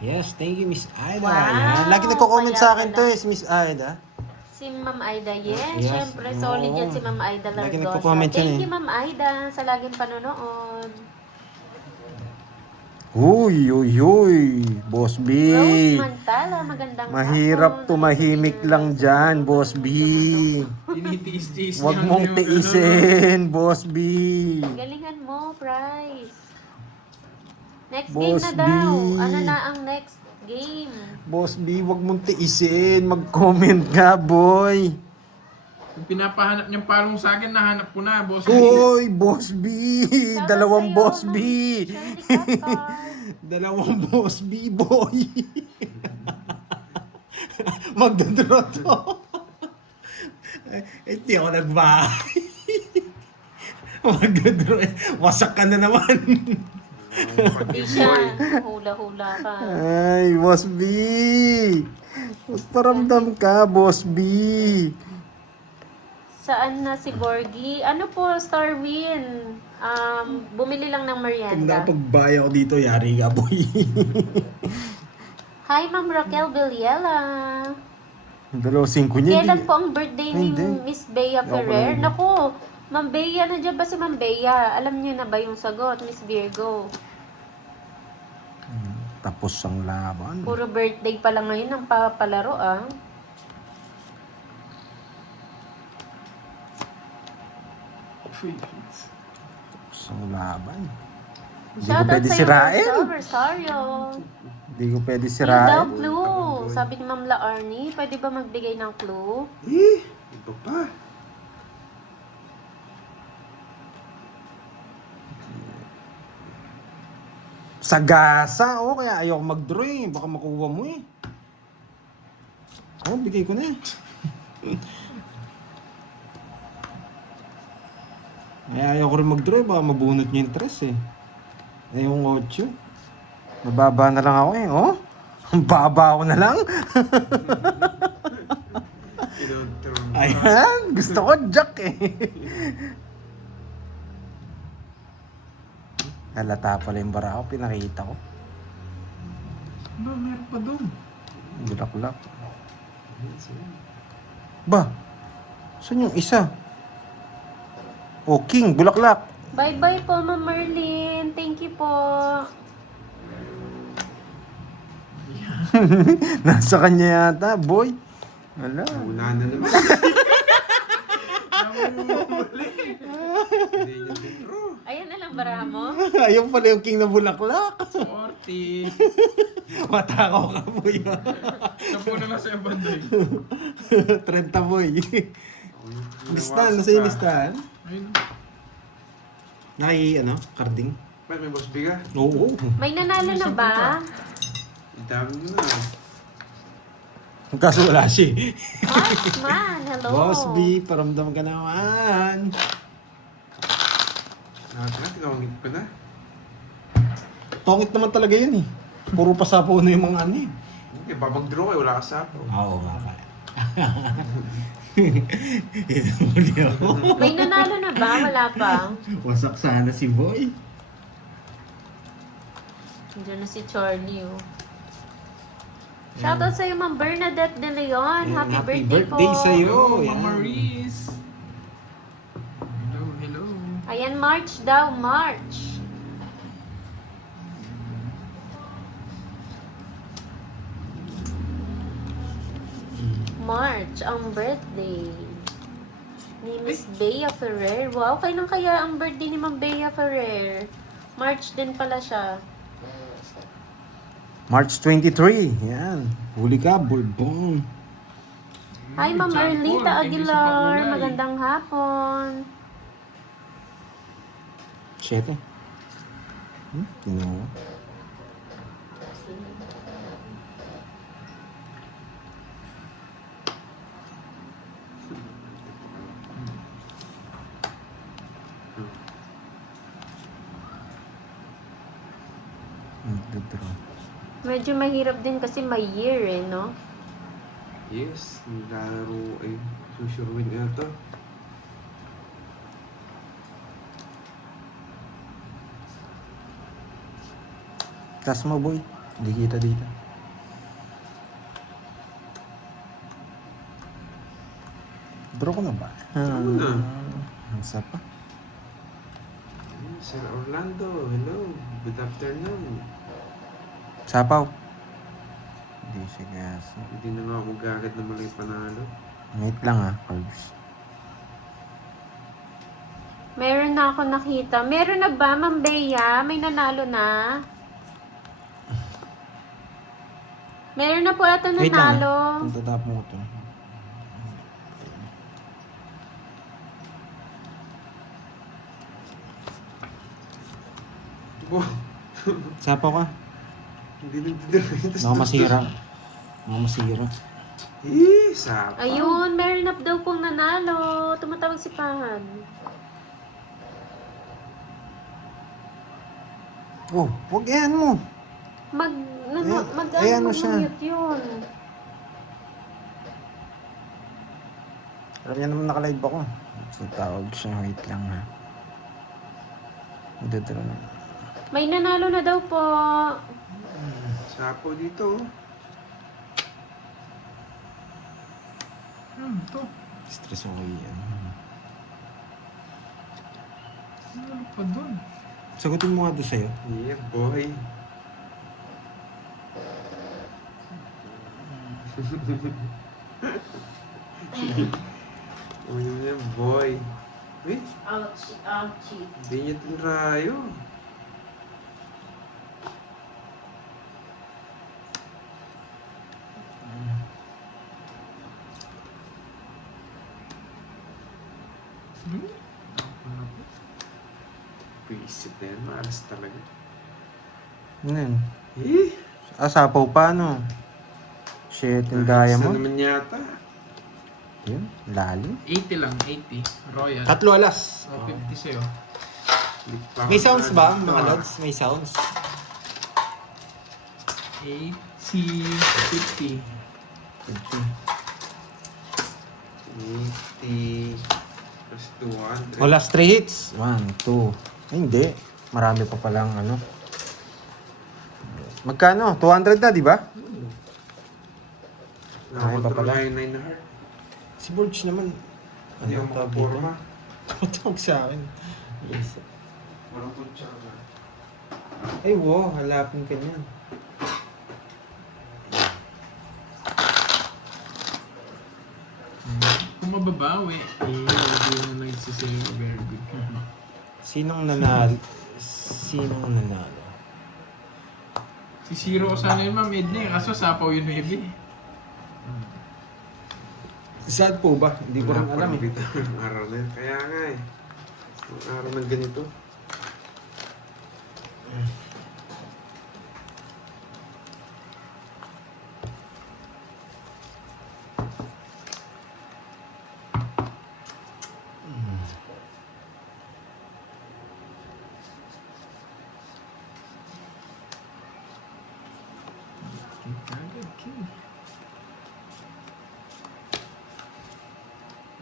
Yes, thank you, Miss Aida. Wow, Yan. Lagi nagko-comment kaya sa akin to pala. si Miss Aida. Si Ma'am Aida, yes. Yes, Siyempre, solid yan oo. si Ma'am Aida Lagi Lardosa. nagko-comment yan Thank eh. you, Ma'am Aida, sa laging panonood. Uy, uy, uy. Boss B. Rose Mantala, magandang Mahirap hapon. tumahimik Ayun, lang guys, dyan, nanonood Boss ng B. mundo-mundo. Tinitiis-tiis Huwag niya mong yung tiisin, Boss B. Galingan mo, Price. Next game Boss na B. daw. Ano na ang next game? Boss B, huwag mong tiisin. Mag-comment ka, boy. Yung pinapahanap niyang palong sa akin, nahanap ko na, boss. Hoy, Boss B. Shoutout Dalawang sa'yo, Boss B. Ma'am Shirley Kapkar. Dalawang Boss B, boy. Magdodraw to. Hindi ako nagbahay. Magdodraw. Wasak ka na naman. Di siya. Hula-hula ka. Ay, Boss B. Paramdam ka, Boss B. Saan na si Borgie? Ano po, Starwin? Bumili lang ng Pag merienda. nakapagbaya ko dito, yari ka, boy. Hi, Ma'am Raquel Villela. Dalawa 5 niya. Kailan po ang birthday ni Hindi. Miss Bea Ako Ferrer? lang. Naku, Ma'am Bea, nandiyan ba si Ma'am Bea? Alam niyo na ba yung sagot, Miss Virgo? Tapos ang laban. Puro birthday pa lang ngayon ang papalaro, ah. Tapos ang laban. Hindi ko Shoutout pwede sa'yo, sirain. Marcel Rosario. Hindi ko pwede Yung daw sirain. clue. Sabi ni Ma'am La Arnie, pwede ba magbigay ng clue? Ito pa. Sagasa. Oh, kaya ayoko mag-draw eh. Baka makuha mo eh. Oh, bigay ko na eh. Kaya ayoko rin mag-draw eh. Baka mabunot niya yung tres eh. Eh, yung 8. Mababa na lang ako eh. Oh, ang baba ko na lang. Ayan, gusto ko jack eh. Halata pala yung bara ko, pinakita ko. Ba, meron pa doon. Bulaklak. Ba? Saan yung isa? Oh, king, bulaklak. Bye-bye po, Ma'am Merlin. Thank you po. Nasa kanya yata, boy. Wala. Wala na naman. Ayan na lang bara mo. Ayun pala yung king na bulaklak. 40. Matakaw ka, boy. Sapo na lang sa'yo, bandoy. 30, boy. Listahan, nasa yung listahan. Ayun. Naki, carding. May boss biga. Oo. May nanalo na ba? Ang dami mo na. Kaso wala siya. Boss man, hello. Boss B, paramdam ka naman. Tinawagin ko na. Tongit naman talaga yun eh. Puro pasapo na yung mga ano eh. Hindi, babag-draw kayo, wala ka sapo. Oo nga pala. Ito muli ako. May nanalo na ba? Wala pa. Wasak sana si Boy. Diyan na si Charlie, oh. Shoutout sa'yo, Ma'am Bernadette De Leon. Ayan, Happy happy birthday, birthday po. sa'yo. Hello, Yan. Mama Riz. Hello, hello. Ayan, March daw, March. March, ang birthday ni Miss Bea Ferrer. Wow, kailan kaya ang birthday ni Ma'am Bea Ferrer? March din pala siya. March 23. Yan. Huli ka, bulbong. Hi, Ma'am John Erlita Paul, thank you sa Aguilar. pakulay. Magandang hapon. 7. Tingnan mo. Draw. Medyo mahirap din kasi may year eh, no? Yes, nilaro ay sure win ito. Tas mo, Boy. Hindi kita dito. Draw ko na ba? Draw na. Ang isa pa. Sir Orlando, hello. Good afternoon. Sapaw. Hindi siya gas. Hindi na nga ako magagad na malay panalo. Wait lang ah, Carbs. Meron na ako nakita. Meron na ba, Ma'am Bea? May nanalo na? Meron na po ata Wait lang nanalo. ah. Ang tatap mo ito. Wow. Sapaw ka. Hindi nagdidira. Baka masira. Baka masira. Sapa. Ayun, meron na daw pong nanalo. Tumatawag si Pahan. Oh, huwag yan mo. Ayan mo siya. mag-mute yun. Alam niya naman nakalive ako. So, tawag siya. Wait lang ha. Idodro na. May nanalo na daw po. Sapo dito. Ito. Stress ako yan. Ano pa doon? Sagutin mo nga doon sa'yo. Yeah, boy. Ano yan, boy? Wait, Ouchie, ouchie. hindi niya tinrayo. Visit na yan, maalas talaga. Ano yan? Eh, Sapaw pa no? Shit, yung maalas diamond. na naman yata. Yun, lalim. 80 lang, 80. Royal. Tatlo alas. Oh, 50 sa'yo. Hindi pa May ako sounds ba, dito, mga ah. lods? May sounds? 80, 50. 80 plus 200. O, last 3 hits. 1, 2. Ay, hindi. Marami pa palang ano. Magkano? 200 na, di ba? Ay, pa pala. Nakakontrol na yung 9 heart. Si Borge naman. Hindi ako tawag dito? makaporma. Tumatawag sa akin. Yes. Walang kutsara. Ay, wow. Halapin ka niyan. Kung mababawi, hindi na lang sa'yo. Very good. Sinong nanalo? Sinong nanalo? Si Zero ko sana yun, Ma'am Edna. Kaso sapaw yun, maybe. Sad po ba? Hindi ko rin alam eh. Dito ang araw na yun. Kaya nga eh. Ang araw ng ganito.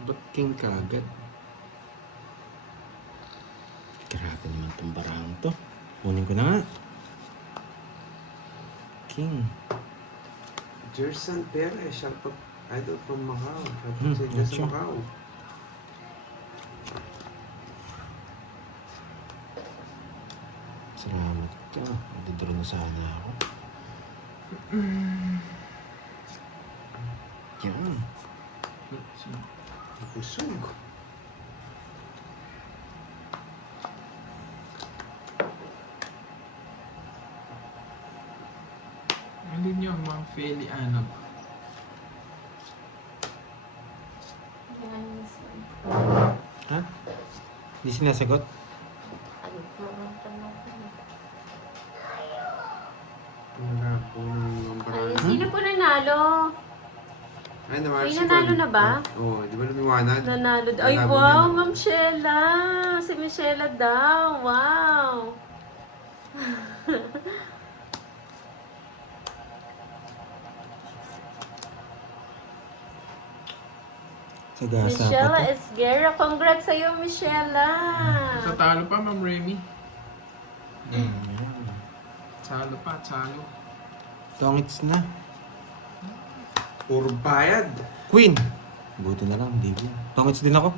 Ba't king kagad? Grabe naman tong barang to. Kunin ko na nga. King. Jerson Perez, shout out idol from Macau. Shout Hmm, out sa inyo sa ocho. Macau. Salamat ka. Magdodro na sana ako. Yan. Busog. Alin niyo, Ma'am Feli Anab. Ha? Hindi sinasagot? Wala po ng Ay, barang. sino po nanalo? Ay, nawala May si nanalo Juan. na ba? Oo, di ba lumiwanag? Nanalo. Ay, Nanalo wow, din. Ma'am Shella. Si Michelle daw. Wow. Sagasa Michelle pa to. Esguerra. Congrats sa'yo, Michelle. Sa talo pa, Ma'am Remy. Mm. Salo pa, salo. Tongits na. Puro bayad. Queen. Buti na lang, hindi ko. Tongits din ako.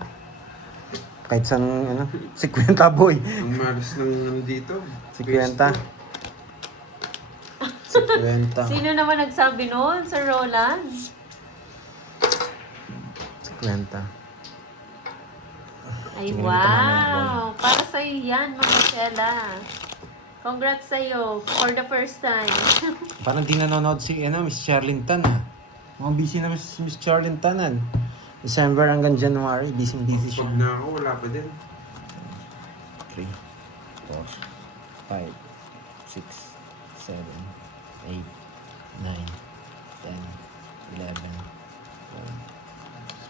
Kahit saan, ano, 50 boy. Ang malas ng nandito. 50. 50. Sino naman nagsabi noon, Sir Roland? 50. Ay, Tingnan ko naman wow! Para sa'yo yan, Ma'am Michela. Congrats sa'yo for the first time. Parang di nanonood si Miss Charlene Tan ah. Mukhang busy na Miss Charlene Tan ah. December hanggang January, busy siya. Pag na ako, wala pa din. 3, 4, 5, 6, 7, 8, 9, 10, 11,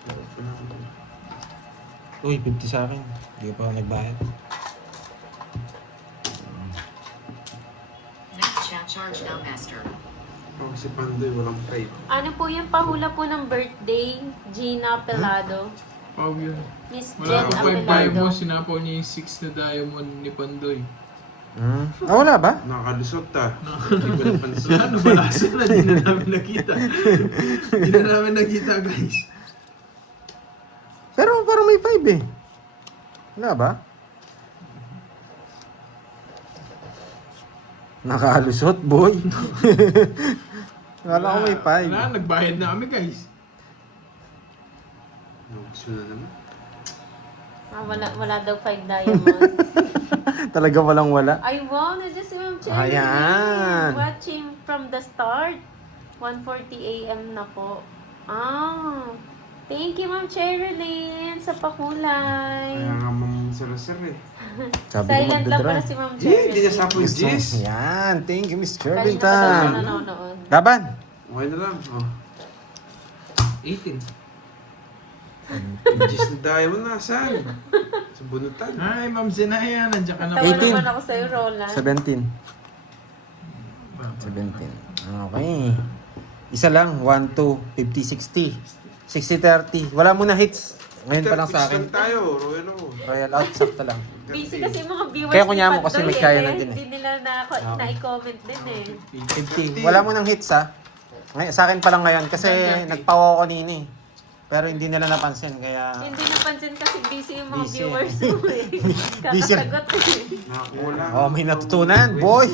12. Uy, 50 sa akin. Hindi pa ako nagbayad. Next chat charge now, master. Ako si Pandoy, walang pride. Ano po yung pahula po ng birthday? Gina Pelado. Pau yun. Miss Wala Jen akong 5 mo, Apelado. sinapaw niya yung 6 na diamond ni Pandoy. Wala ba? Nakalusot ah. Hindi ko napansin. Ano ba lasa na? Di na namin nakita. Di na namin nakita, guys. Pero parang may 5 eh. Wala ba? Nakalusot, boy. Wala ko may 5. Wala, nagbayad na kami, guys. Gusto na naman. Wala daw 5 diamond. Talaga walang wala. Ay, wow! Nandiyan si Ma'am Cherry. Ayan. Watching from the start. 1:40 a.m. na po. Thank you, Ma'am Cherilyn, sa pakulay. Kaya nga Ma'am Sarasar eh. Sabi ko Silent lang pala magdadrive. si Ma'am Hindi niya Cherilyn. sapo yung Gusto. G's. Yan. Thank you, Miss Kanina Charlene pa daw siya Tan. nanonood. Laban. Okay na lang. Oh. 18. Yung G's na diamond na, saan? Sa bunutan. Hi, Ma'am Zenaya. Nandiyan ka na. Tawa 18. naman ako sa'yo, Roland. 17. 17. Okay. Isa lang. 1, 2, 50, 60. 60, 30. Wala muna hits. Ngayon pa lang sa akin. Fix lang tayo, Royal ako. Royal out, sakto lang. Busy kasi yung mga viewers Kaya kunya mo ni kasi Pandoy may kaya eh. na din eh. Hindi nila na-comment din eh. 50. Wala mo ng hits ha. Ngayon, sa akin pa lang ngayon kasi nagpawa ko kanina eh. Pero hindi nila napansin kaya Hindi napansin kasi busy yung mga Busy. viewers mo eh. Busy. Kakasagot eh. Nakakuha lang. oh, may natutunan, boy.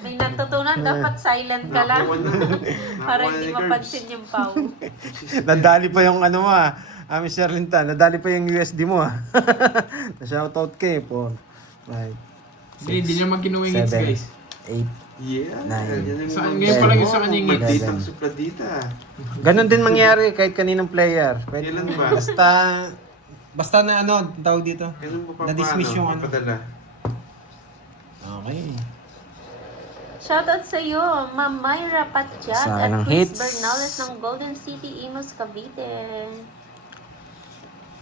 May natutunan, dapat silent ka lang. Nakakuha na. Para Nakakuha hindi na ni mapansin yung pau. Nadali pa yung ano mo ah. Miss Charlene Tan, nadali pa yung USD mo ah. Na-shoutout ka eh po. 5, Hindi naman kinuwing hits, 7, guys. 8. Yeah. Nine. yan yung Sa- mga- ngayon pa lang yung sa kanya yung hits. Supladitang supladita. Ganon din mangyari kahit kaninong player. Pwede, Kailan ba? basta na ano, tawag dito. Kailan mo pa Na-dismiss yung ano. papadala? Okay. Shoutout sa iyo, Ma'am Myra Patjat Sa at ng Chris hits. Bernales ng Golden City, Imus, Cavite.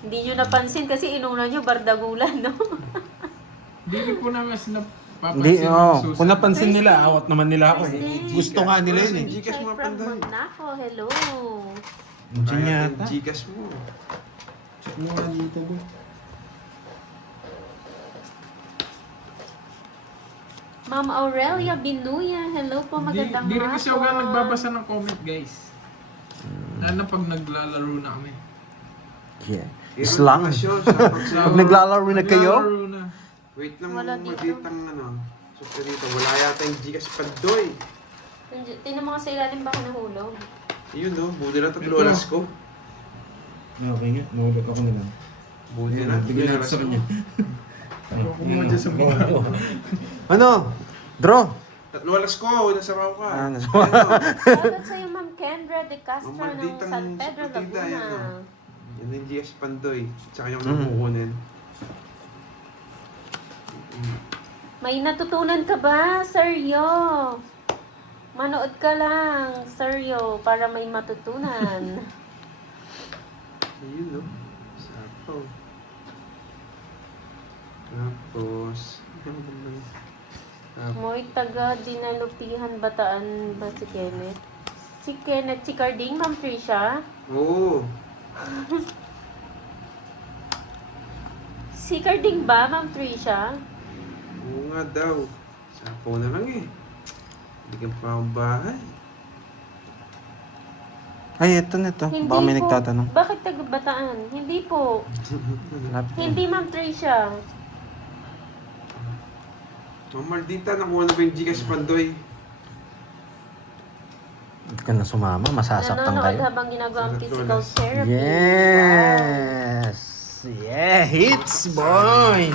Hindi nyo napansin kasi inuna nyo bardagulan, no? Hindi ko naman sinapapansin. Hindi, yung kung susunod. napansin nila, awat naman nila ako eh. Thursday. Gusto nga nila yun eh. Gcash Chai mo from Pandoy. Monaco, hello. Diyan Kaya yata. yung Gcash mo. Check mo nga dito, boy. Ma'am Aurelia Binuya, hello po, magandang Di rin kasi ako hapon. nagbabasa ng comment, guys. Lalo na pag naglalaro na kami. Yeah. Meron Slang. okasyon sa pagsa- Pag naglalaro na kayo? Naglalaro na. Wait lang Wala mo dito. magditang ano. So dito, wala yata yung Gcash Pandoy. Tingnan mo nga sa ilalim, baka nahulog. Yun no, buti na Ito. tatlo alas ko. Okay nga, nahulog ako na lang. Buti na, Bigyan tatlo natin alas sa ko. kanya. Ako kumuha dyan sa mga. Ano? Draw? Tatlo alas ko, nasabaw ka. Ah, Ano? Shoutout sa iyo, Ma'am Kendra de Castro ng Malditang San Pedro, supatida, yan, Laguna. oh. Yan yung Gcash Pandoy. Tsaka yung Mm. nakukunin. May natutunan ka ba, Seryo? Manood ka lang, Seryo, para may matutunan. Ayun no. Sapaw. Tapos, ano ba naman? Moy, taga Dinalupihan, Bataan ba si Kenneth? Si Kenneth, si Carding, Ma'am Trisha? Oo. Si Carding ba, Ma'am Trisha? Oo nga daw. Sapaw na lang eh. Hindi ka pa akong bahay. Ay, ito na ito. Baka may po. nagtatanong. Bakit taga-Bataan? Hindi po. Lapit. Hindi, Ma'am Tricia. Ma'am Maldita, nakuha na ba yung Gcash Pandoy? Hindi ka na sumama. Masasaktan Nanonood kayo. habang ginagawa ang physical Nanonood. therapy. Yes! Yeah, hits, boy!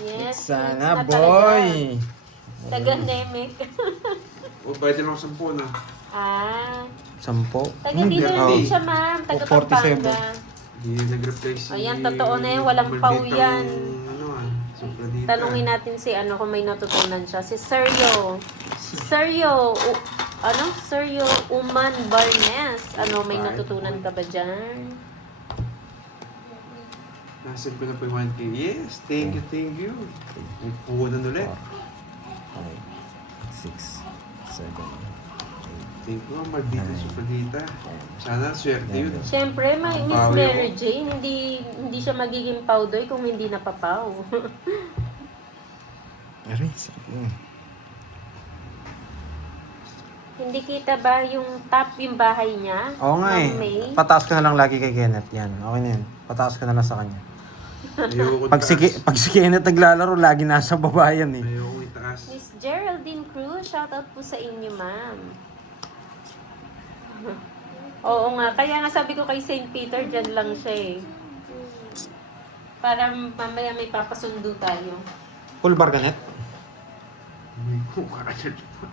Yes, Sana, hits na boy! talaga. Taga-nemic. O, bayad na ako 10 na. Ah. 10? Taga dito Hindi. na Oh. din siya, ma'am. Taga 47. Pampanga. Hindi nag-reply si... Ayan, totoo na yan. Walang Malditang, pau yan. Ano Supradita. Tanungin natin si ano kung may natutunan siya. Si Sergio. Sergio. Sergio Uman Barnes. Ano, may natutunan ka ba dyan? Nasib ko na po yung 1K. Yes, thank you, thank you. May puhunan ulit. 6, 7, Thank you, Maldita, Supradita. Sana, swerte yun. Siyempre, may Miss Pawi Mary ako. Jane, hindi siya magiging powder kung hindi napapaw. Aray, sige. Hindi kita ba yung top yung bahay niya? Oo nga Ma'am May? eh. Pataas ko na lang lagi kay Kenneth. Yan. Okay na yan. Pataas ko na lang sa kanya. Ayoko Pag si Kenneth naglalaro, lagi nasa baba yan eh. Ayoko itaas. Miss Geraldine Cruz, shoutout po sa inyo, ma'am. Oo nga, kaya nga sabi ko kay St. Peter, dyan lang siya eh. Para mamaya may papasundo tayo. Full bar ka, Net? May kumakagad pa.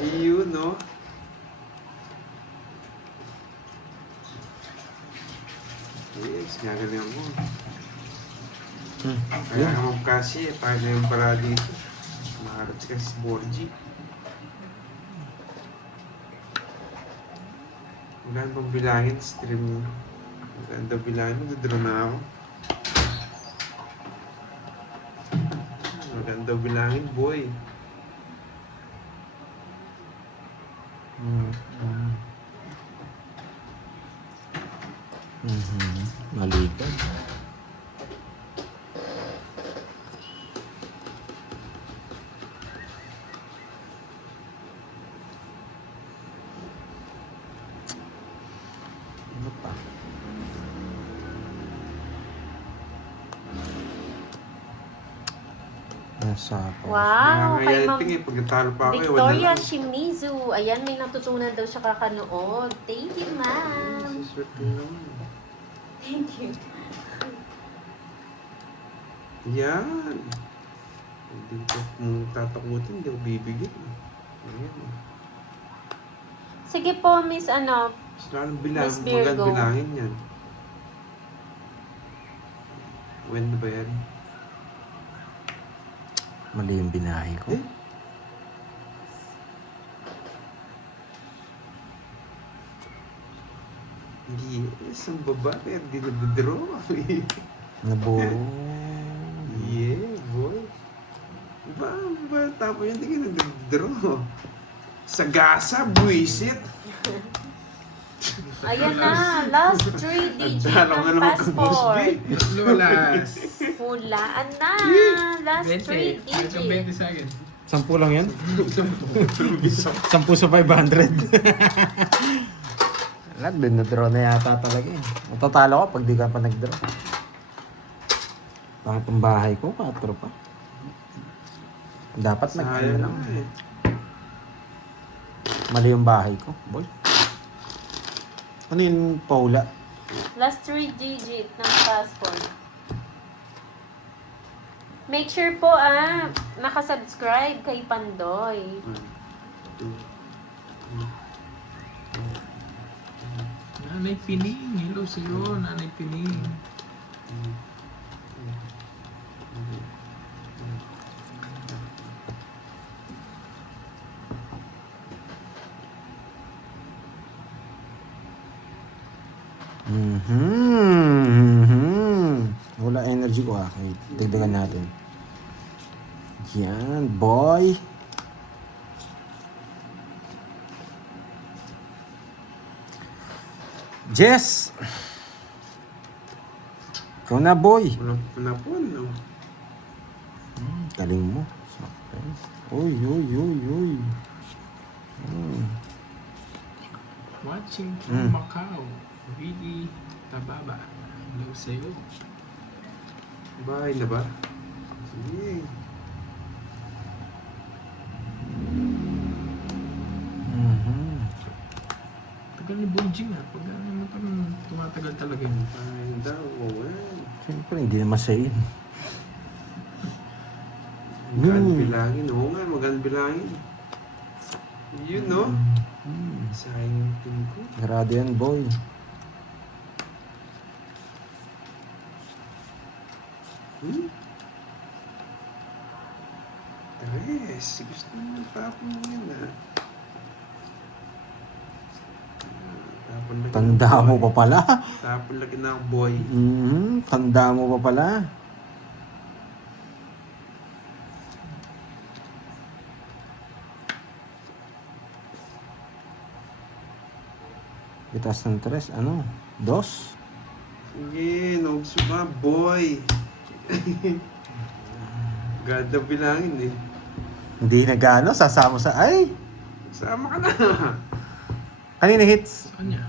Ayun, no? Yes, gagaling mo. Kaya ka mong kasi, paano yung para dito? Maharap ka si Borgie. Maganda bang bilangin, stream mo? Maganda bilangin, nagdraw na ako. Maganda bilangin, boy. Maligo. Ano pa? Nasa ako. Wow, kay Ma'am Nakakayating eh, pag natalo pa ako eh, wala Victoria lang. Shimizu. Ayan, may natutunan daw siya kakanood. Thank you, ma'am. Siswerte naman. Thank you. Yan. Hindi ko kung tatakutin, hindi ko bibigyan. Ayan. Sige po, Miss Mas lalong bilang, Miss Virgo. magandang bilangin yan. When na ba yan? Mali yung binahe ko. Eh? Yes, ang babae, hindi nagdadraw. Naburo. Yeah, boy. Ba, tapos yun, hindi ka nagdadraw. Sagasa, buwisit. Ayan na, last 3 digit Talo ka ng naman passport. Lolas. Hulaan na, last 3 20. Hanggang 20 digit. sa akin. 10 lang yan? 10 sa 500. Lahat din na-draw na yata talaga eh. Matatalo ka pag di ka pa nag-draw. Bakit ang bahay ko? 4 pa. Dapat Sayang lang. na eh. Mali yung bahay ko, boy. Ano yung Paula? Last 3 digit ng passport. Make sure po nakasubscribe kay Pandoy. 1, 2, Nanay Pining. Hello sa'yo, Nanay Pining. Wala energy ko Okay, dagdagan natin. Yan, boy. Jess! Ikaw na, boy. Walang panapon, no? Galing mo. Uy, uy, uy, uy. Watching from Macau. Really Tababa. Hello sa'yo. Bahay na ba? Sige. Tagal ni Bonjing ha. Pag ano mo tumatagal talaga yun. Bahay daw. Well. Siyempre, hindi naman sa in. Magandang bilangin. Oo nga, magandang bilangin. Yun, no? Sayang yung pin ko. Grado yan, boy. Tres. Gusto mo tapon mo yun, ha? Tapon lagi Tanda ng mo boy. pa pala. Tapon lagi ng boy. Tanda mo pa pala. Itas ng tres, ano? Dos? Sige, nogso ka, boy. Ganda bilangin, eh. Hindi na gano, sasama sa... Ay! Sama ka na. Kanina hits? Saan niya?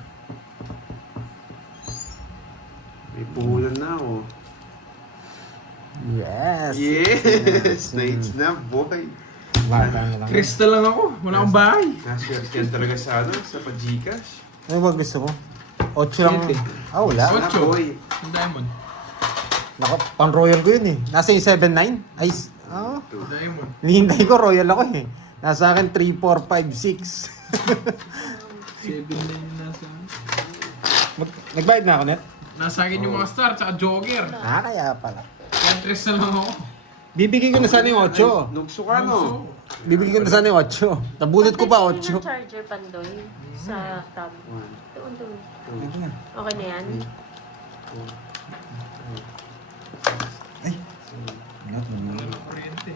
May puhulan na ako. Yes! Yes! Nights na, boy. Bata na lang. Crystal lang ako. Wala akong bahay. Naswerte yan talaga sa ano, sa Pagcash. Ano ba gusto mo? 8 lang. Siyete. Ah, wala. Sana, Ocho. boy. Yung diamond. Naka, pang royal ko yun eh. Nasa yung 7-9? Ay, Diamond. hinihintay ko royal ako eh. Nasa akin 3, 4, 5, 6. 7 na yung nasa... Nagbayad na ako, net? Nasa akin yung mga star, tsaka jogger. Ah, kaya pala. Kaya 3 na lang ako. Bibigyan ko na sana yung 8. Nugso ka, no? Bibigyan ko na sana yung 8. Nabunot ko pa Pwede 8. yung charger pandoy sa tab. Doon. Okay na yan? Wala ng kuryente.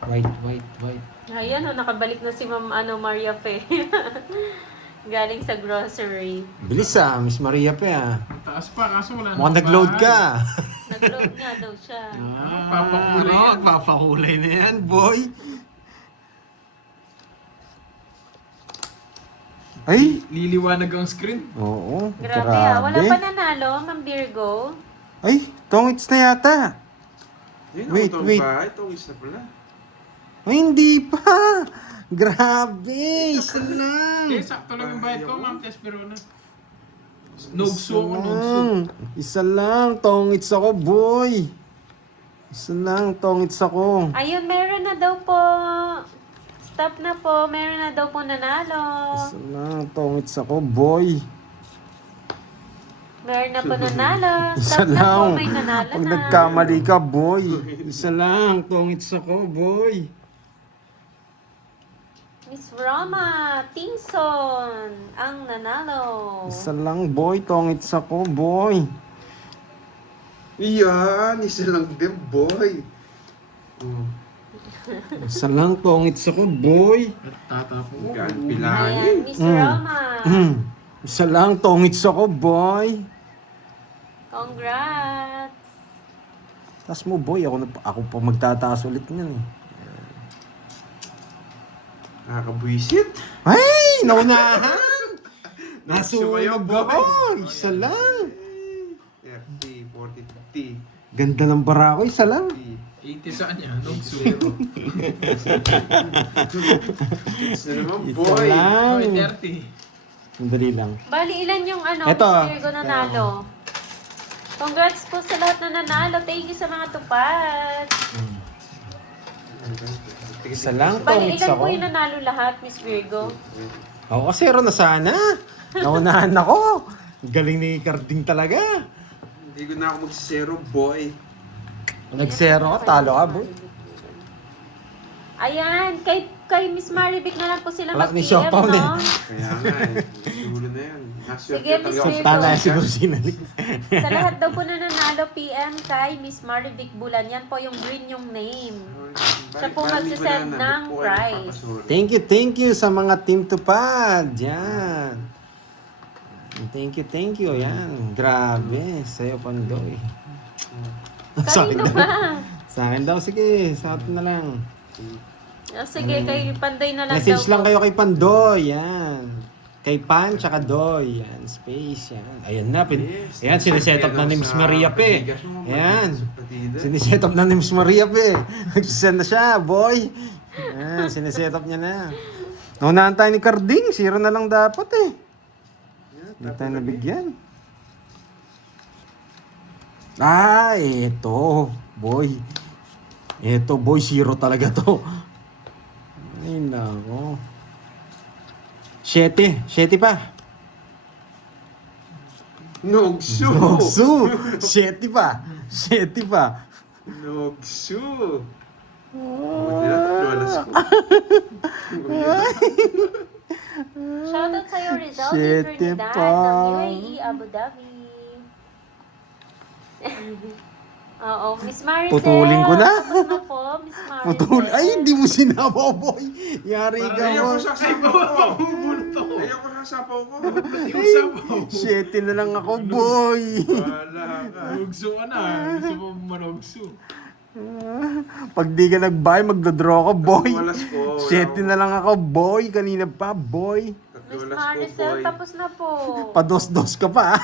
White. Ayan, nakabalik na si Ma'am Maria Fe. Galing sa grocery. Bilis ah, Miss Maria pa ah. Ang taas pa, kaso wala Mukhang ng nag-load bahay. ka. Nag-load nga daw siya. Papakulay yan. Papakulay na yan, boy. Ay! Liliwanag ang screen. Oo, Grabe ah. Wala pa nanalo, Ma'am Virgo. Ay, tongits na yata. Yun, Wait, itong wait. bahay, itong isa pala. Ay, hindi pa. Grabe, isa lang. Eh, sakto lang yung bayad ko, Ma'am Tess Perona. Nogso ako, nogso. lang. Isa lang, tongits ako, boy. Isa lang, tongits ako. Ayun, meron na daw po. Stop na po. Meron na daw po nanalo. Isa lang, tongits ako, boy. Meron na po nanalo. Isa Stop na po. lang. May nanalo Pag na. nagkamali ka, boy. Isa lang, tongits ako, boy. Miss Roma Tingson ang nanalo. Isa lang, boy, tongits ako, boy. Iyan, isa lang din, boy. Oh, Isa lang, tongits ako, boy. At tatapo ko. gan Ayan, bilangin. Miss Roma. Isa lang, tongits ako, boy. Congrats. Taas mo, boy. Ako pa magtataas ulit niyan eh. Nakakabwisit. Ay! Naunahan! Nasunog kayo, Nasunog ako! Isa lang! 30, 40, 50. Ganda ng bara ko, isa lang. 80 saan niya? Nogso. Isa naman, Isa boy. lang. Oy, 30. Sandali lang. Bali, ilan yung Eto. Miss Virgo nanalo? Congrats po sa lahat na nanalo. Thank you sa mga tupad. Isa lang, Bali, tongits ilan ako. po yung nanalo lahat, Miss Virgo? Ako kasi zero na sana. Naunahan ako. Galing ni Carding talaga. Hindi ko na ako mag-zero, boy. Nag-zero ka, talo ka, boy. Ayan, kay Miss Marivic na lang po sila Wala, ni mag-PM, Siopaw na no? Kaya nga eh. Dulo na yan. Naswerte Sige, Miss talaga ako Virgo. sa Tana Pagcash. siguro sinalik. Sa lahat daw po na nanalo, PM kay Miss Marivic Bulan. Yan po yung green yung name. Siya po magsisend ng prize. Thank you sa mga Team Tupad. Yan. Thank you. Yan. Grabe. Sa'yo, Pandoy. Sa akin Kanino daw. ba? Sa akin daw. Sige, sa atin na lang. Sige, kay Panday na lang Message daw lang po. kayo kay Pandoy. Yan. Kay Pan, tsaka Doy. Yan. Space. Yan. Ayan na. Ayan, siniset up na ni Miss Maria pe. Ayan. Siniset up na ni Miss Maria pe. Nagsisend na siya, boy. Ayan, siniset up niya na. Naunahan tayo ni Carding. 0 na lang dapat eh. Hindi tayo nabigyan. Eto. Boy. Eto, boy. 0 talaga to. Ay, nako. 7 pa. Nogsu! Nogsu. 7 pa. Nogsu! Buti na, tatlo alas ko. Shoutout sa'yo, Rizal Shit, Trinidad pa. ng UAE, Abu Dhabi. Oo, Miss Maricel. Putulin ko na. Tapos na po, Miss Maricel. Putol. Ay, hindi mo sinama, boy. Yari ka Ayaw mo. ko sa sapaw ko! Pabubulto. Ayaw ko sa sapaw ko! Pati yung sabaw. 7 na lang ako, boy. Wala ka. Nugso ka na. Gusto mo manugso. Pag di ka nag-buy, magdodraw ka, boy. Tatlo alas ko. 7 na lang ako, boy. Kanina pa, boy. Miss Tatlo alas ko, Maricel, boy. tapos na po. Pados-dos ka pa.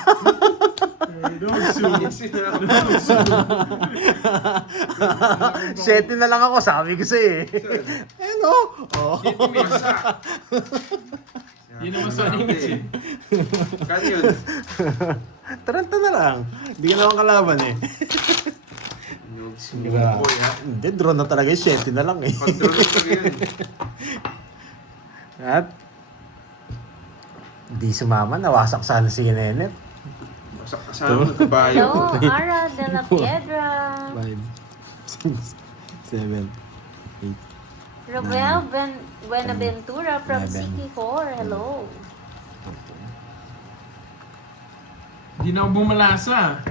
Nugso. 7 na lang ako, sabi ko sa'yo eh. Ano? Oh. Yun naman sa akin kasi. Kanyon. Taranta na lang. Hindi ka naman kalaban eh. Nogsu. Diba? Boy, ha? Hindi, draw na talaga yung 7 na lang eh. Control mo lang yan. At di sumama, nawasak sana si Nenet. Masak kasama ng kabayo. Hello, Ara de la Piedra. 5, 6, 7, 8. Robel Buenaventura from 11. City 4. Hello. Hindi na ako bumalasa.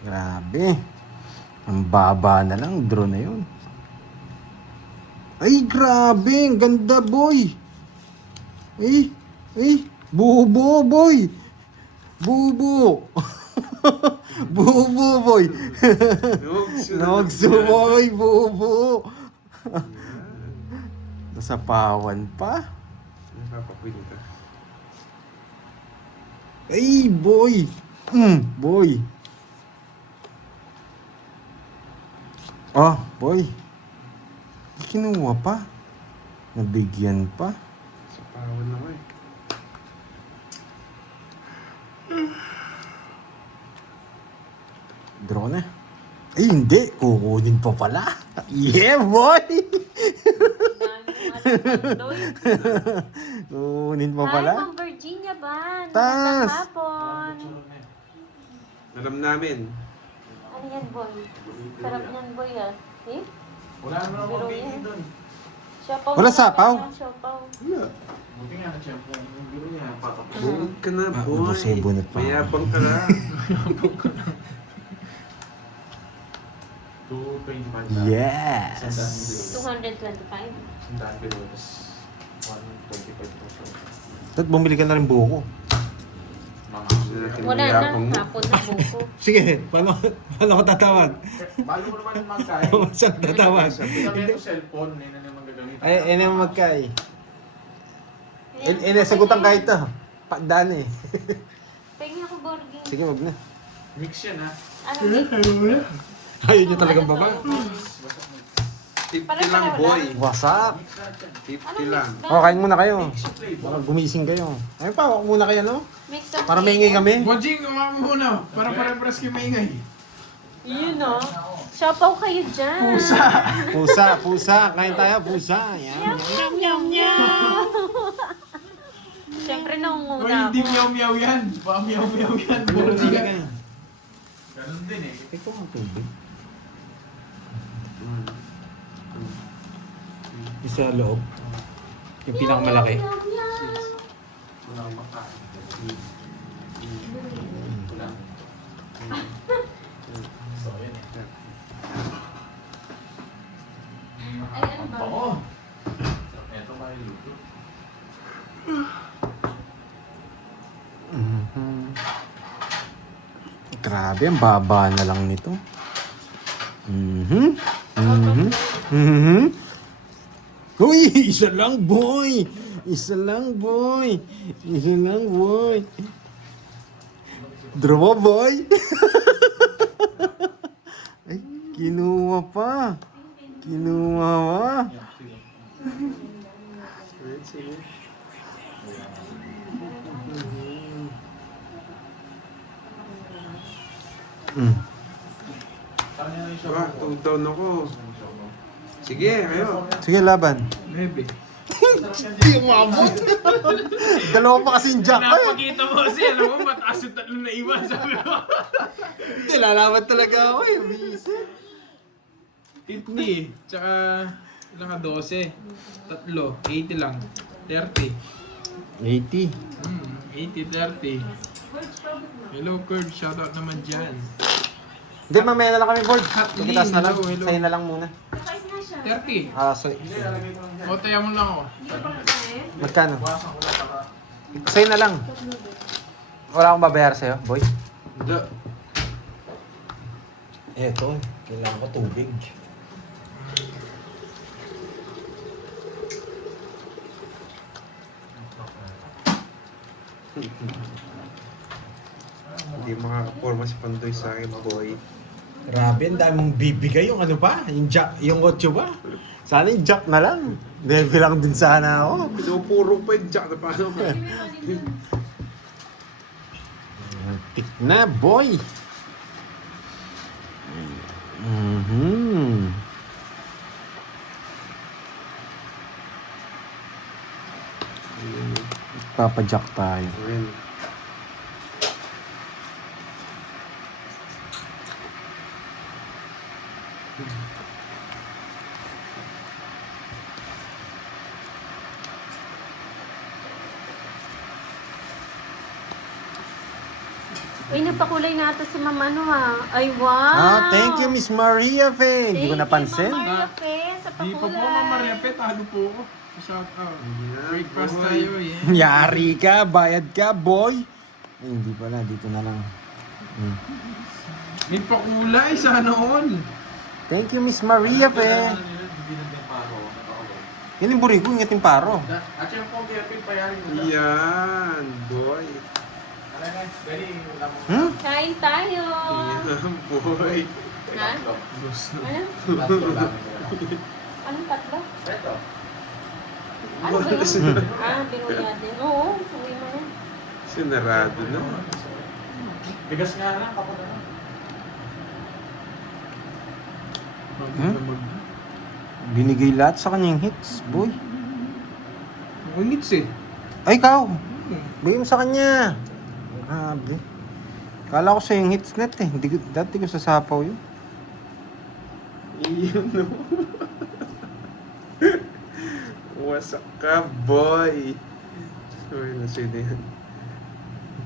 Grabe. Ang baba na lang, draw na yun. Ay, grabe. Ang ganda, boy. Bubo, boy. Bubo. Bubo, boy. Nogsu. Nogsu, boy. Bubo. Nasa pawan pa. Napapakwil ka. Ay, boy. Boy. Oh, boy. Kinuha pa. Nabigyan pa. Sa pawan ako eh. Draw na. Ay, hindi. Kukunin pa pala. Yeah, boy! Kukunin pa Hi, pala. Ma'am Virginia Ban. Tas. Magandang hapon. Alam namin. Ano yan, boy? Sarap niyan, boy, ah. Eh? Wala naman ako Biro mabili yan. doon. Siopaw Wala na sapaw? lang yan, siopaw. Buti nga na-champion. Yung biro niya. Bunot ka na, Ah, boy. ubos eh, bunot pa. Mayabang ka na. 225. Yes! 225. Sandaan kilo. Tapos 125 pesos. At bumili ka na rin buko. Wala na, hapon na buko. Sige, paano ko tatawag? Bago mo naman magkain. Saan tatawag? Hindi kami ito cellphone. Hindi na naman gagamit. Ay, ina magkay. Ina, sagutan kahit to. Pakdaan eh. Pengi ako, Borgi. Sige, wag na. Mix yan ha. Ano, mix? Ayaw niya talagang Ano to? baba. 50 lang, boy. Wasak. 50 lang. O, kain muna kayo. Mix yung flavor. Baka gumising kayo. Ayun pa, wag muna kayo, no? Mix of Para maingay kami. Bojing, uwag mo muna. Para pare-pares kayo maingay. Yun, no? Siopaw kayo dyan. Pusa. Kain tayo, pusa. Yan. Siyempre, Uy, nangunguna hindi ako. meow-meow yan. Baka meow-meow yan. Meron Bojing. kayo. Ganun din eh. Ikaw ang tubig. Yung sa loob. Yung pinakamalaki. Wala akong makain. Wala. So, yan eh. Grabe, ang baba na lang nito. Uy, isa lang, boy! Isa lang, boy! Isa lang, boy! Draw, boy! Ay, kinuha pa! Kinuha pa! Ayun, sige. Tug down ako. Sige, kayo. Sige, laban. Maybe. Hindi umabot. Dalawa pa kasing jack. Napakita mo kasi, alam mo, mataas yung tatlo na iwan. Sabi ko. Hindi, lalaban talaga ako eh. Bisit. 50. Tsaka, ilan ka 12. Tatlo. 80 lang. 30. 80. 80, 30. Hello, Kurt. Shoutout naman dyan. Hindi, mamaya na lang kami, board. Hatley, Pagkitas na lang. hello, hello. Sa'yo na lang muna. 30. Ah, so, O, tayo mo lang ako. magkano? Sa'yo na lang. Wala akong babayar sa'yo, boy. Hindi. Eto, kailangan ko tubig. Hindi makakaporma si Pandoy sa akin, boy. Grabe, ang dami mong bibigay. Yung ano pa? Yung jack, yung 8 ba? Sana yung jack na lang. Level lang din sana ako. Pinupuro pa yung jack na paano ka. Tik na, boy. Mhm. Papajack tayo. Ayun. Uy, nagpakulay na ata si Mama ano ha. Ay, wow! Ah, thank you, Miss Maria Fe. Hindi ko napansin. Thank you, Mama Maria Fe, sa Di pa po, pakulay. Mama Repet. Talo po ako. Shoutout. Ayan, Breakfast boy. tayo, yeah. Yari ka, bayad ka, boy. Ay, hindi pala, dito na lang. May pakulay, sana all. Thank you, Miss Maria Fe. Yan yung buri ko, ingat yung paro. At yung pong Repet pa yan. Yan, boy. Kain tayo! Yan, boy. Ha? Ano? Anong tatlo? Ano ba yun? Ah, binuya din. Oo, sabi mo na. Sinarado na. Bigas nga na, kapag na. Binigay lahat sa kanyang hits, boy. Ungits eh. Ay, ikaw. Bigay mo sa kanya. Grabe. Kala ko sa yung hits net eh. Dati ko sasapaw yun. Iyon, no? Wasak ka, boy. Uy, nasino yan.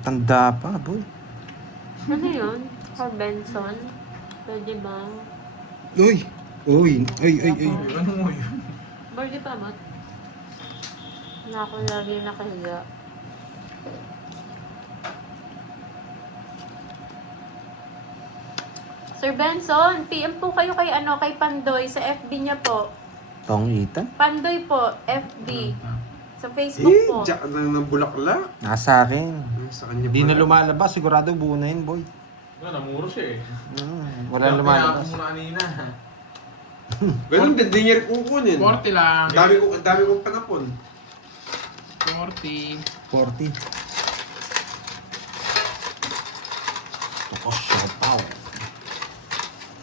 Tanda pa, boy. Ano yun? For Benson? Pwede ba? Uy! Uy! Ay, ay, ay. Ano mo yun? Pwede pa ba? Na ako lagi nakahiga. Sir Benson, PM po kayo kay kay Pandoy sa FB niya po. Tong Ethan? Pandoy po, FB. Sa Facebook po. Jack lang ng bulaklak. Nasa akin. Sa kanya Hindi na pala. lumalabas. Sigurado buo na yun, boy. Namuro siya eh. Wala lumalabas. kanina. Ganun din, di niya rin kukunin. 40 lang. Ang dami kong panapon. 40. 40. Gusto ko siopaw.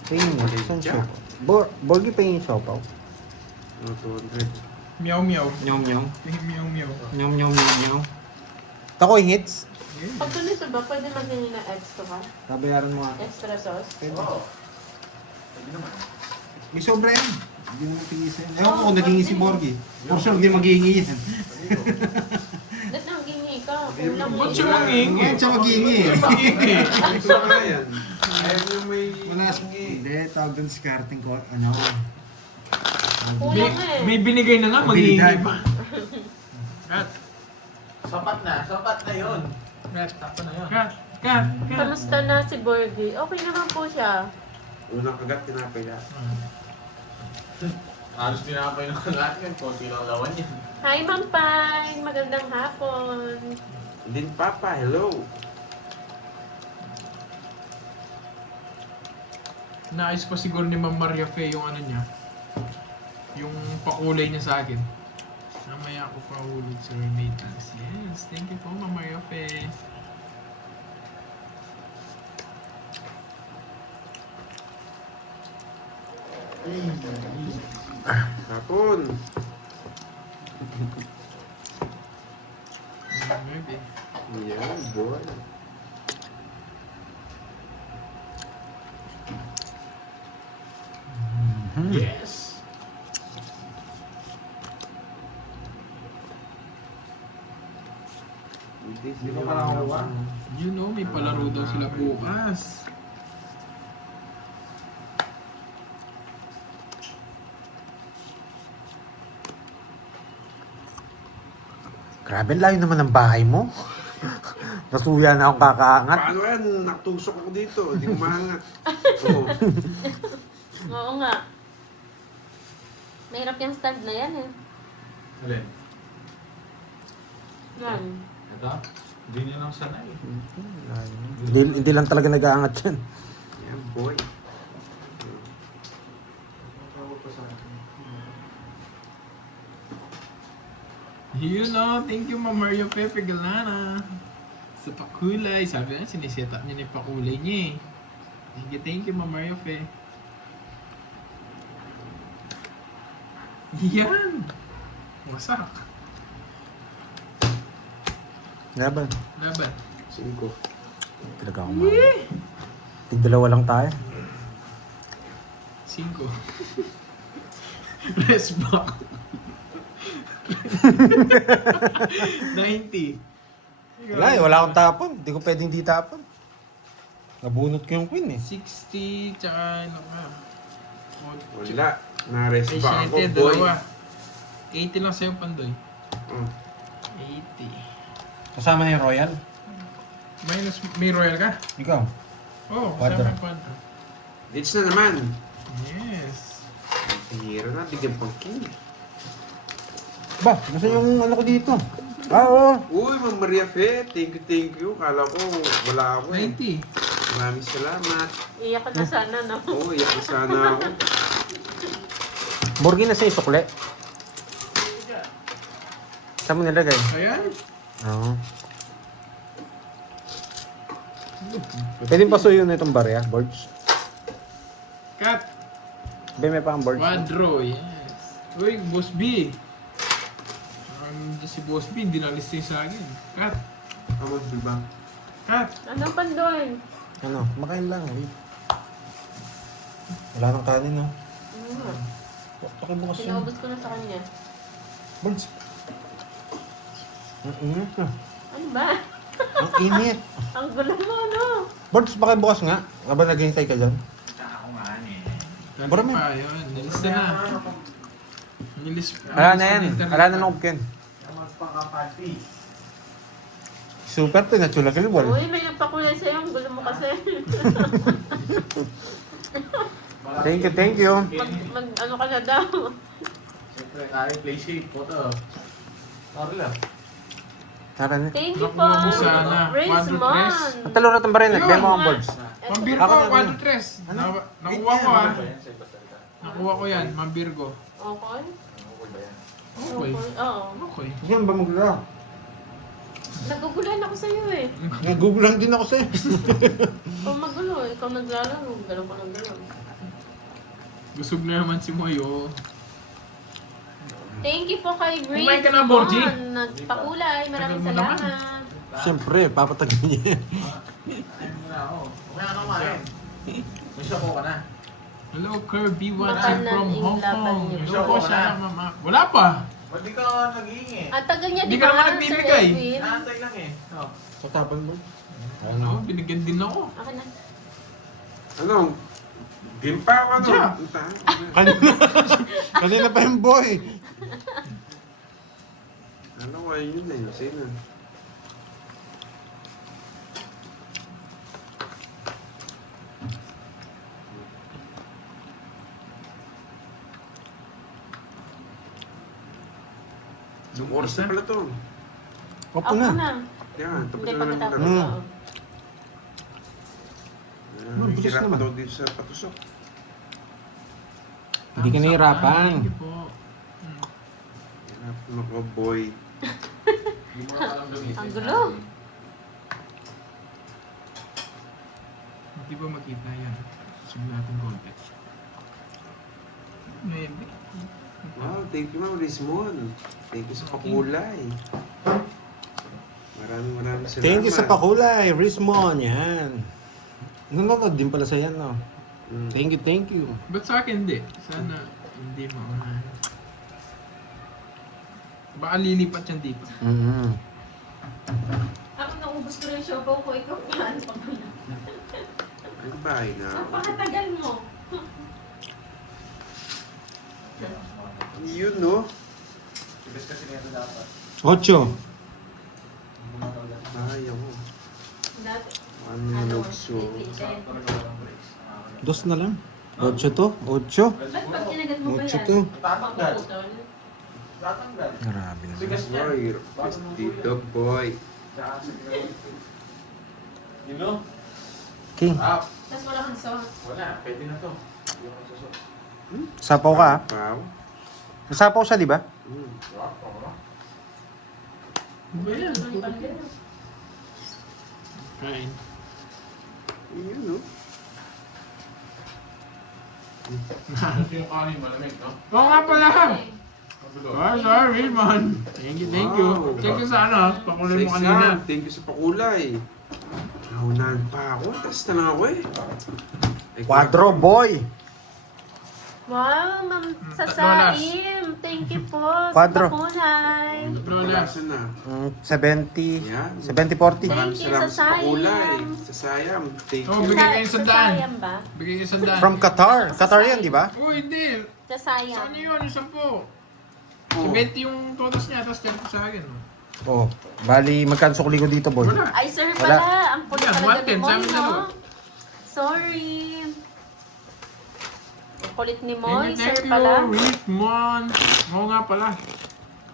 Pingin mo. Saan siopaw? Borgi pingin siopaw. Ano, 200. Meow meow. Nyong nyong. Meow meow. Nyong nyong nyong nyong. Takoy hits. Pag ganito ba, pwede maghingi na extra? Babayaran mo nga. Extra sauce? May sobra yan. Hindi mo napigisan. Ewan ko kung naghingi si Borgi. For sure, hindi maghihingi yan. Ba't nanghingi ka? Kulang Ba't mo. siya mangingi? Bakit siya maghihingi? Mangingi. Gusto ko na yan. Ayaw niyo may... Wala. Hindi, tawag doon si karting ko. Ano? Kulang eh. May binigay na nga, maghihingi Abilidad. pa. Kat. Sapat na yun. Kat. Tapos na yun. Kat. Kat, kat. Kamusta na si Borgie? Okay naman po siya. Unang kagat, tinapay lahat. Halos tinapay ng kagat yan. Konti lang lawan yan. Hi, Ma'am Pine! Magandang hapon. Din Papa, hello. Naayos pa siguro ni Ma'am Maria Fe yung ano niya. Yung pakulay niya sa akin. Mamaya ako pa ulit sa remittance. Yes, thank you po Ma'am Maria Fe. Hapon. Maybe. Yeah, boy. Yes! Hindi ko pa nakakuha. You know, may palaro daw sila bukas. Grabe, layo naman ng bahay mo. Nasuya na akong kakaangat. Paano yan? Natusok ako dito. Hindi ko maangat. Oo. Oo nga. Mahirap yung stand na yan eh. Alin? Yan. Ito? Hindi nyo lang sanay. Hindi lang talaga nag-aangat yan. Yeah, boy. You know, thank you Ma'am Mario Pepe Galana. Sa pakulay. Sabi na, siniset up niya na yung pakulay niya eh. Thank you Ma'am Mario Pe. Yan! Wasak. Laban. Laban. 5. Talaga ako mga. Tig-dalawa lang tayo. 5. Rest back. 90. Wala eh, wala akong tapon. Hindi ko pwedeng di tapon. Nabunot ko yung queen eh. 60, tsaka ano ka. Wala. Na-rest Ay, pa ako, 7, boy. dalawa. 80 lang sa'yo, Pandoy. Oh. 80. Kasama na yung royal? May royal ka? Ikaw? Oo, Quadro. kasama yung quadro. Ditch na naman. Yes. Hihira na. Bigyan pang king. Ba, nasa yung ano ko dito? Ah, oo. Uy, Ma'am Maria Fe. Thank you. Kala ko wala ako eh. 90. Maraming salamat. Iyak ka na sana, no? Oo, iyak na sana ako. Borgi na sa isukle. Saan mo nilagay? Ayan. Oo. Pwede pasuyo na itong barya, boards. Cut. May pang boards. Quadro, yes. Uy, Boss B. Si Boss B, hindi na-listing sa akin. Cut. Tama, diba? Cut. Ano, Pandoy? Ano, makain lang. Wait. Wala nang kanin, no? Ano nga? Pakibukas yun. Pinaubos ko na sa kanya. Boards. Ang init na. Ano ba? Ang init. Ang gulo mo, no? Boards, pakibukas nga. Aba, naghihintay ka dyan. Cut Marami. pa, yun. Nilista na. Wala na yan. Wala na nung ken. Super to, natula kilbol. Uy, may nagpakulay sa'yo. Ang gulo mo kasi. Thank you. Ano ka na daw? Siyempre, tayo play safe. Photo. Sorry lang. Tara na. Thank you po. Nakuha mo sana. Raismon. Ang talo na itong baril, nag-demo ang boards. Mambir Ako ko, na, quadro tres. Ano? Nakuha ko ah. Nakuha ko yan, Mambirgo. Okay. Okay. Oo. Okay. Yan ba maglaro? Nagugulan ako sa'yo eh. Nag-google lang din ako sa'yo. Ikaw magulo, ikaw naglalaro. Galaw ka ng galaw. Busog na naman si Moyo. Thank you po kay Grace. Kumain ka na, Borgie? Nagpakulay. Maraming Tagal mo naman. salamat. Siyempre, papatagin niya. Ayun muna ako. Kumaya ka kumain. May shop ka na. Hello, Kirby watching Makanan from yung Hong laban Kong. niyo. Siya po siya, mama. Wala pa. Ba't di ka nag-iingi? At tagal niya, Hindi di ka ba, naman Sir nagbibigay. Edwin? Naantay lang eh. Oh. Sa tapon mo? Ano, binigyan din ako. Akin na. Ano? Game pa ako, ano? Diya. Kanina pa yung boy. Ano ko, yun eh. Sino? Yung oras na pala to. Opo na. Yan, tapos Hindi, na naman pagkatapos. Mm. oo. Mabilis Hirap naman. pa daw dito sa patusok. Hindi ka nahihirapan. Thank you po. Hirap ako, boy. Hindi mo na alam gamitin. Ang gulo. Hindi ba makita yan? Sige natin konti. Maybe. Wow, thank you ma'am, Rizmon. Thank you sa pakulay. Maraming salamat. Thank you sa pakulay, Rismon. Yan. Nanonood din pala sa yan, no? Mm. Thank you. Ba't sa akin hindi? Sana hindi mo. Baka lilipat yan dito. Mm-hmm. Ako naubos ko yung show ko ikaw pa. Ay, bye na. Napakatagal mo. Yun, no? Ibig kasi nito dapat. 8. Bumataw lang. Ay, ako. Dati. Ano yung nagso? Sakto rin walang breaks. 2 na lang. 8 to. 8. Ba't pag kinagat mo pa 8 yan? to. Tatanggal. Mapuputol. Tatanggal. Grabe naman. Sigas niya. Boy, dito, boy. Tsaka sa You know? King, Ah, Tapos wala kang sauce. wala. Pwede na to. Yung masusot. sapaw ka. Pau. Nasapaw siya, di ba? Mm. Rock, rock. Ano ba yan? Ano yung palagay? Kain. Yun, no? Ito yung kanin malamig, no? Oo nga pala! Ang gulo. Ah, sorry man. Thank you. Wow. Thank you sa ano, pakulay mo Sa kanina. exam, thank you sa pakulay. Naunahan pa ako. Tapos na lang ako eh. Ay, Quadro, boy. Wow, Ma'am Lolas. Sasaim. Thank you po Quadro. sa pakulay. Pagpalasan na. 70. Yan. 70-40. Maraming Thank you, salamat sa sa pakulay. sayang. Sa sayang. Thank Oh, you. bigay kayo sa daan. Sayang ba? Bigay kayo sandaan. From Qatar. Qatar yan, di ba? Oh, hindi. Sa Sa sayang. ano yun? Yung 10. Oh. 20 yung todos niya, tapos 10 sa akin. Oh, bali magkano sukli ko dito, boy? Wala. Ay, sir Wala. pala. Ang pula Yan, talaga ni 110, Moy, sa amin no? dalawa. Sorry. Ang kulit ni Moy, Thank sir you, pala. Rickmon. Oo nga pala.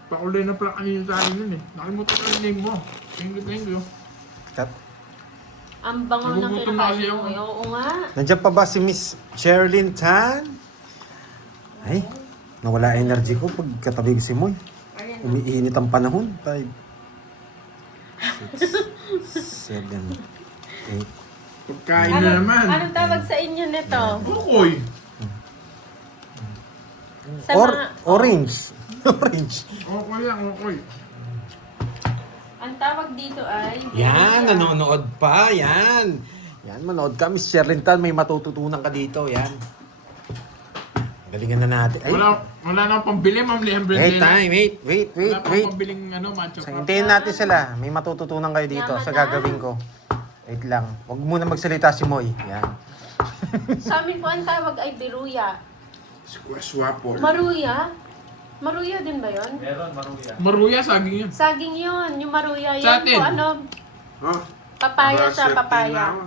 Pakulay na pala kanina sa akin yun eh. Nakalimutan ko yung name mo. Thank you. Kat. Ang bango ng Nagugutom na kasi kinakain ako. mo. Oo nga. Nandiyan pa ba si Miss Sherilyn Tan? Ay, nawala energy ko pag katabi ko si Moy. Ayan. Umiinit ang panahon. 5, 6, 7, 8. Pagkain na naman. Anong tawag sa inyo nito? Bukoy. Sa mga... Orange. Orange. Okay lang, okay. Ang tawag dito ay... Yan, nanonood pa. Yan. Yan, manood ka. Miss Sherilyn Tan, may matututunan ka dito. Yan. Galingan na natin. Ay, Wala na akong pambili, Ma'am Liam wait, Brendela. time. Wait. Wala pa akong pambiling macho So, pa. hintayin natin sila. May matututunan kayo dito Yaman sa na. gagawin ko. Wait lang. Huwag muna magsalita si Moy. Yan. Sa amin po ang tawag ay biruya. Swapol. Maruya? Maruya din ba yon? Meron, maruya. Maruya, saging yun. Saging yun. Yung maruya. Sa Yan atin. po ano, Oh, papaya siya, swerte papaya. na ako.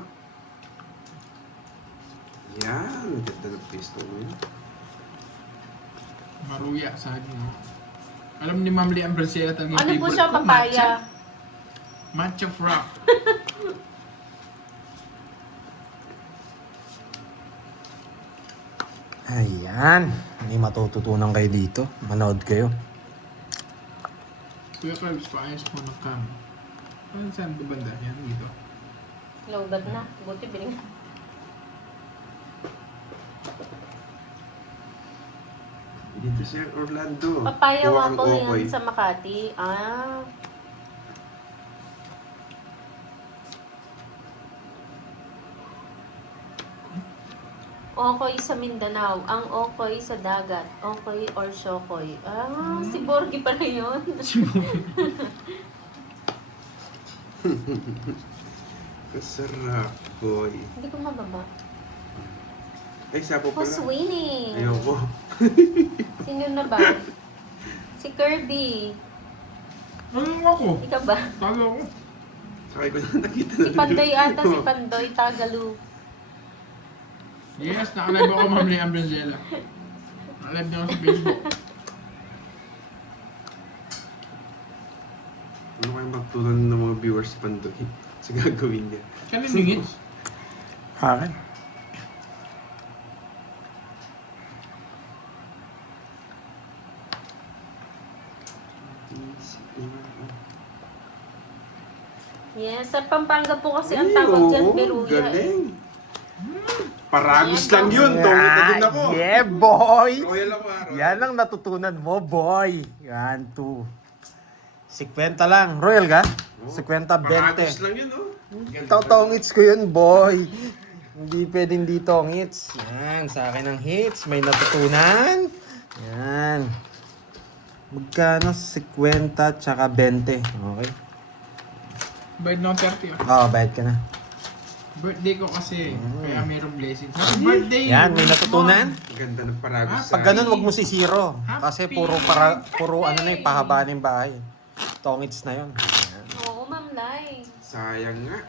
Yan. Ganda ng pesto mo yun. Maruya, saging. oh. Alam ni Ma'am Liam Brendela talaga yung Ano po favorite siya, ko, papaya? Matcha frap. Ayan. May matututunan kayo dito. Manood kayo. Kuya Carlos, paayos mo ng cam. Ano saan ba banda? Yan, dito. Lowbat na. Buti biling. Dito Sir Orlando. Papaya Kuha kang waffle okoy. yan sa Makati. Ah. Okoy sa Mindanao. Ang okoy sa dagat. Okoy or shokoy. Ah, si Borgie pala yun. Masarap, boy. Hindi ko mababa. Ay, sapo pala. Who's winning? Ayoko. Sino na ba? Si Kirby. Ano ako? Ikaw ba? Talo ako. Sakay ko na nakita Si Pandoy ata, si Pandoy Tagalu. Yes, nakalive ako, Ma'am Liam Brendela. Nakalive na ako sa Facebook. Ano kayong matutunan ng mga viewers Pandoy sa gagawin niya? Kanino yung hits? Akin. Yes, sa Pampanga po kasi ang Ay, tawag dyan, oo, Beluya eh. galing. Paragos lang yun. Tongit na din ako. Yeah, boy! Royal ako ah. Yan ang natutunan mo, boy. Yan, 2. 50 lang. Royal ka? 50, 20. Paragos lang yun, oh. Tongits ko yun, boy. Hindi pwedeng di tongits. Yan, sa akin ang hits. May natutunan. Yan. Magkano? 50 tsaka 20. Okay. Bayad na ako 30 ah. Oo, bayad ka na. Birthday ko kasi, kaya mayroong blessings. Happy birthday! Yan, may natutunan. Ganda ng paragos Pag ganun, wag mo sisiro. Kasi puro ano na yung pahaba ng bahay. Tongits na yun. Oo, Ma'am Lai. Sayang nga.